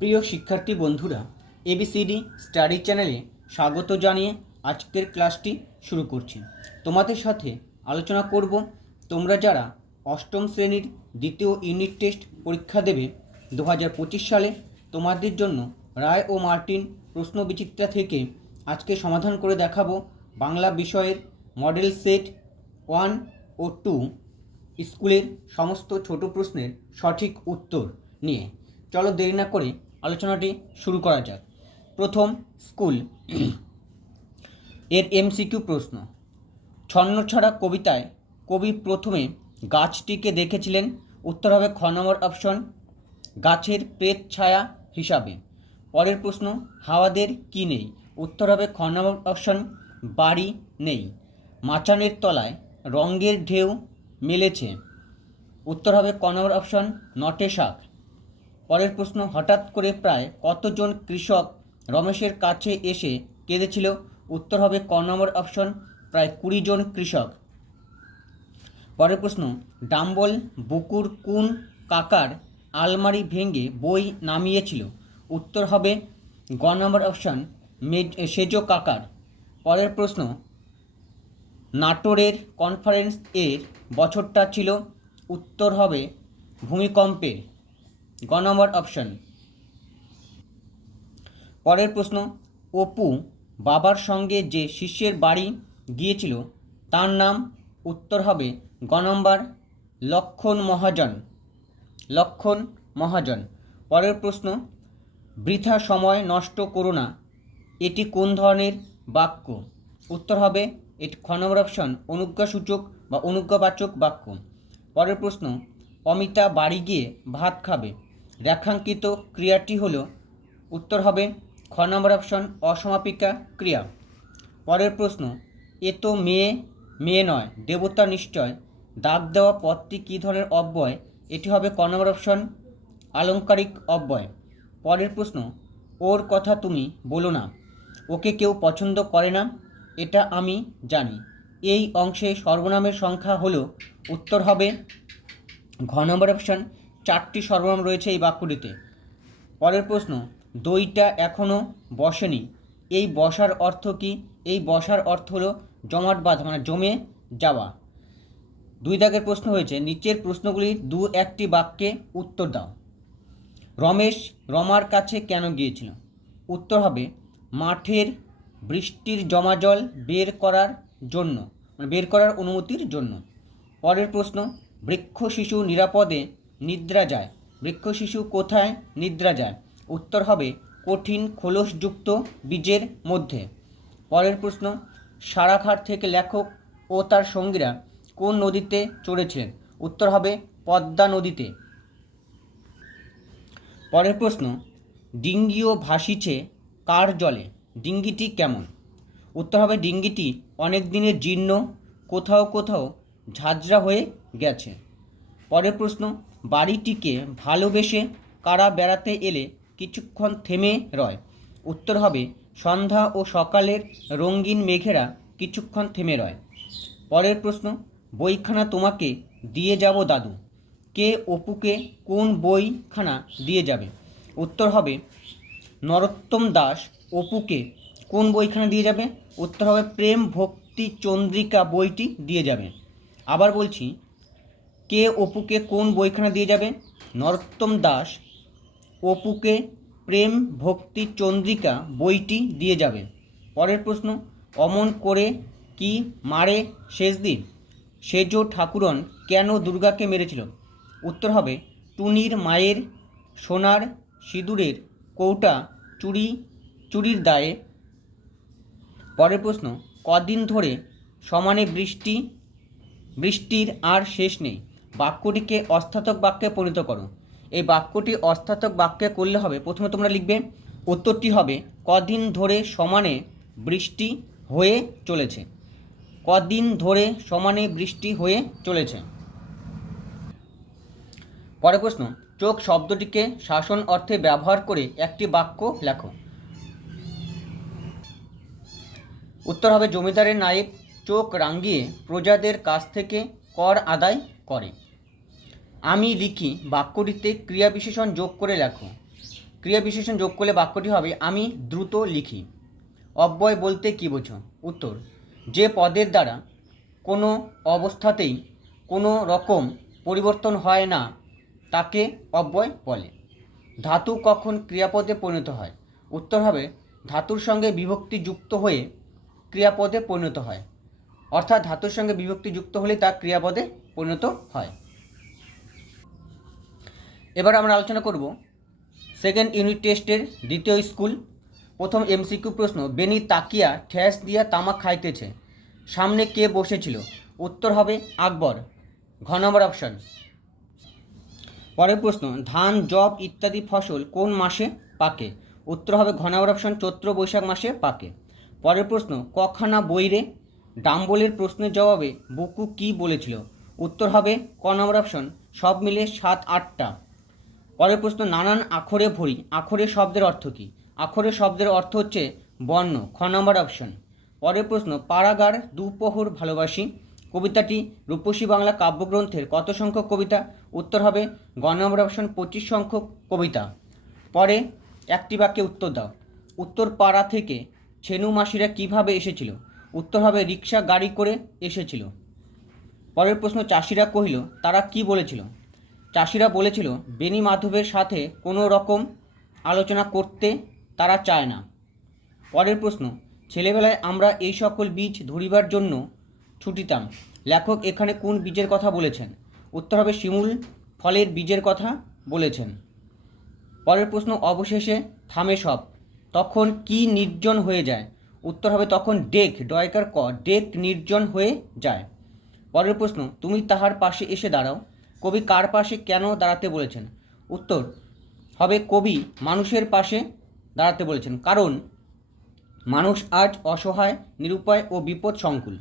প্রিয় শিক্ষার্থী বন্ধুরা, এবিসিডি স্টাডি চ্যানেলে স্বাগত জানিয়ে আজকের ক্লাসটি শুরু করছি। তোমাদের সাথে আলোচনা করব তোমরা যারা অষ্টম শ্রেণীর দ্বিতীয় ইউনিট টেস্ট পরীক্ষা দেবে 2025 সালে, তোমাদের জন্য রায় ও মার্টিন প্রশ্নবিচিত্রা থেকে আজকে সমাধান করে দেখাবো বাংলা বিষয়ের মডেল সেট 1 ও 2 স্কুলের সমস্ত ছোট প্রশ্নের সঠিক উত্তর নিয়ে। চলো দেরি না করে আলোচনাটি শুরু করা যাক। প্রথম, স্কুল এর এমসিকিউ প্রশ্ন। ছন্নছাড়া কবিতায় কবি প্রথমে গাছটিকে দেখেছিলেন। উত্তর হবে খ নম্বর অপশন, গাছের প্রেত ছায়া হিসাবে। পরের প্রশ্ন, হাওয়াদের কি নেই? উত্তর হবে খ নম্বর অপশন, বাড়ি নেই। মাচানের তলায় রঙের ঢেউ মেলেছে। উত্তর হবে ক নম্বর অপশন, নটে শাক। পরের প্রশ্ন, হঠাৎ করে প্রায় কতজন কৃষক রমেশের কাছে এসে কেঁদেছিল? উত্তর হবে ক নম্বর অপশন, প্রায় 20 জন কৃষক। পরের প্রশ্ন, ডাম্বল বুকুর কোন কাকার আলমারি ভেঙে বই নামিয়েছিল? উত্তর হবে গ নম্বর অপশন, সেজো কাকার। পরের প্রশ্ন, নাটোরের কনফারেন্স এর বছরটা ছিল? উত্তর হবে ভূমিকম্পের, গ নম্বর অপশন। পরের প্রশ্ন, অপু বাবার সঙ্গে যে শিষ্যের বাড়ি গিয়েছিল তার নাম? উত্তর হবে গ নম্বর, লক্ষণ মহাজন, লক্ষণ মহাজন। পরের প্রশ্ন, বৃথা সময় নষ্ট করো না, এটি কোন ধরনের বাক্য? উত্তর হবে এটি খ নম্বর অপশন, অনুজ্ঞাসূচক বা অনুজ্ঞাবাচক বাক্য। পরের প্রশ্ন, অমিতা বাড়ি গিয়ে ভাত খাবে, রেখাঙ্কিত ক্রিয়াটি হলো? উত্তর হবে খ নম্বর অপশন, অসমাপিকা ক্রিয়া। পরের প্রশ্ন, এ তো মেয়ে মেয়ে নয় দেবতা নিশ্চয়, দাগ দেওয়া পদটি কী ধরনের অব্যয়? এটি হবে ক নম্বর অপশন, আলংকারিক অব্যয়। পরের প্রশ্ন, ওর কথা তুমি বলো না, ওকে কেউ পছন্দ করে না, এটা আমি জানি, এই অংশে সর্বনামের সংখ্যা হলো? উত্তর হবে ঘ নম্বর অপশন, 4টি সর্বনাম রয়েছে এই বাক্যটিতে। পরের প্রশ্ন, দইটা এখনও বসেনি, এই বসার অর্থ কি? এই বসার অর্থ হলো জমাট বাঁধা, মানে জমে যাওয়া। 2 দাগের প্রশ্ন হয়েছে, নিচের প্রশ্নগুলির 2-1টি বাক্যে উত্তর দাও। রমেশ রমার কাছে কেন গিয়েছিল? উত্তর হবে মাঠের বৃষ্টির জমা জল বের করার জন্য, মানে বের করার অনুমতির জন্য। পরের প্রশ্ন, বৃক্ষ শিশু নিরাপদে নিদ্রা যায়, বৃক্ষ শিশু কোথায় নিদ্রা যায়? উত্তর হবে কঠিন খোলসযুক্ত বীজের মধ্যে। পরের প্রশ্ন, সারাঘাট থেকে লেখক ও তার সঙ্গীরা কোন নদীতে চড়েছিলেন? উত্তর হবে পদ্মা নদীতে। পরের প্রশ্ন, ডিঙ্গিও ভাসিছে কার জলে, ডিঙ্গিটি কেমন? উত্তর হবে ডিঙ্গিটি অনেক দিনের জীর্ণ, কোথাও কোথাও ঝাঁঝরা হয়ে গেছে। পরের প্রশ্ন, বাড়িটিকে ভালোবেসে কারা বেড়াতে এলে কিছুক্ষণ থেমে রয়? উত্তর হবে সন্ধ্যা ও সকালের রঙিন মেঘেরা কিছুক্ষণ থেমে রয়। পরের প্রশ্ন, বইখানা তোমাকে দিয়ে যাব দাদু, কে অপুকে কোন বইখানা দিয়ে যাবে? উত্তর হবে নরোত্তম দাস অপুকে কোন বইখানা দিয়ে যাবে? উত্তর হবে প্রেম ভক্তি চন্দ্রিকা বইটি দিয়ে যাবে। আবার বলছি, কে অপুকে কোন বইখানা দিয়ে যাবে? নরোত্তম দাস অপুকে প্রেম ভক্তি চন্দ্রিকা বইটি দিয়ে যাবে। পরের প্রশ্ন, অমন করে কি মারে শেষদিন, সেজো ঠাকুরন কেন দুর্গাকে মেরেছিল? উত্তর হবে টুনির মায়ের সোনার সিঁদুরের কৌটা চুরির দায়ে। পরের প্রশ্ন, কদিন ধরে সমানে বৃষ্টির আর শেষ নেই, বাক্যটিকে অস্থাতক বাক্যে পরিণত করো। এই বাক্যটি অস্থাতক বাক্যে করলে হবে, প্রথমে তোমরা লিখবে উত্তরটি হবে কদিন ধরে সমানে বৃষ্টি হয়ে চলেছে, কদিন ধরে সমানে বৃষ্টি হয়ে চলেছে। পরের প্রশ্ন, চোখ শব্দটিকে শাসন অর্থে ব্যবহার করে একটি বাক্য লেখো। উত্তর হবে জমিদারের নায়েব চোখ রাঙিয়ে প্রজাদের কাছ থেকে কর আদায় করে। আমি লিখি বাক্যটিতে ক্রিয়া বিশেষণ যোগ করে লেখো। ক্রিয়া বিশেষণ যোগ করলে বাক্যটি হবে আমি দ্রুত লিখি। অব্যয় বলতে কী বোঝো? উত্তর, যে পদের দ্বারা কোনো অবস্থাতেই কোনো রকম পরিবর্তন হয় না তাকে অব্যয় বলে। ধাতু কখন ক্রিয়াপদে পরিণত হয়? উত্তর হবে ধাতুর সঙ্গে বিভক্তি যুক্ত হয়ে ক্রিয়াপদে পরিণত হয়। অর্থাৎ ধাতুর সঙ্গে বিভক্তি যুক্ত হলে তা ক্রিয়াপদে পরিণত হয়। এবার আমরা আলোচনা করব সেকেন্ড ইউনিট টেস্টের দ্বিতীয় স্কুল। প্রথম এমসিকিউ প্রশ্ন, বেনি তাকিয়া ঠ্যাস দিয়া তামাক খাইতেছে, সামনে কে বসেছিল? উত্তর হবে আকবর, ঘ নম্বর অপশন। পরের প্রশ্ন, ধান যব ইত্যাদি ফসল কোন মাসে পাকে? উত্তর হবে ঘ নম্বর অপশন, চৈত্র বৈশাখ মাসে পাকে। পরের প্রশ্ন, কখানা বইরে ডাম্বলের প্রশ্নের জবাবে বুকু কি বলেছিল? উত্তর হবে ক নম্বর অপশন, সব মিলে 7-8টা। পরের প্রশ্ন, নানান আখরে ভরি, আখরে শব্দের অর্থ কী? আখরে শব্দের অর্থ হচ্ছে বর্ণ, খ নম্বর অপশন। পরের প্রশ্ন, পাড়াগার দুপোহর ভালোবাসি কবিতাটি রূপসী বাংলা কাব্যগ্রন্থের কত সংখ্যক কবিতা? উত্তর হবে গ নম্বর অপশন, 25 সংখ্যক কবিতা। পরে একটি বাক্যে উত্তর দাও। উত্তর পাড়া থেকে ছেনু মাসিরা কীভাবে এসেছিল? উত্তর হবে রিক্সা গাড়ি করে এসেছিল। পরের প্রশ্ন, চাষিরা কহিল তারা কি বলেছিল? চাষিরা বলেছিল বেনি মাধবের সাথে কোনো রকম আলোচনা করতে তারা চায় না। পরের প্রশ্ন, ছেলেবেলায় আমরা এই সকল বীজ ধরিবার জন্য ছুটিতাম, লেখক এখানে কোন বীজের কথা বলেছেন? উত্তর হবে শিমুল ফলের বীজের কথা বলেছেন। পরের প্রশ্ন, অবশেষে থামে সব, তখন কি নির্জন হয়ে যায়? উত্তর হবে তখন ডেক, ডয়কার ক, ডেক নির্জন হয়ে যায়। পরের প্রশ্ন, তুমি তাহার পাশে এসে দাঁড়াও, কবি কার পাশে কেন দাঁড়াতে বলেছেন? উত্তর হবে কবি মানুষের পাশে দাঁড়াতে বলেছেন, কারণ মানুষ আজ অসহায়, নিরুপায় ও বিপদ সংকুল।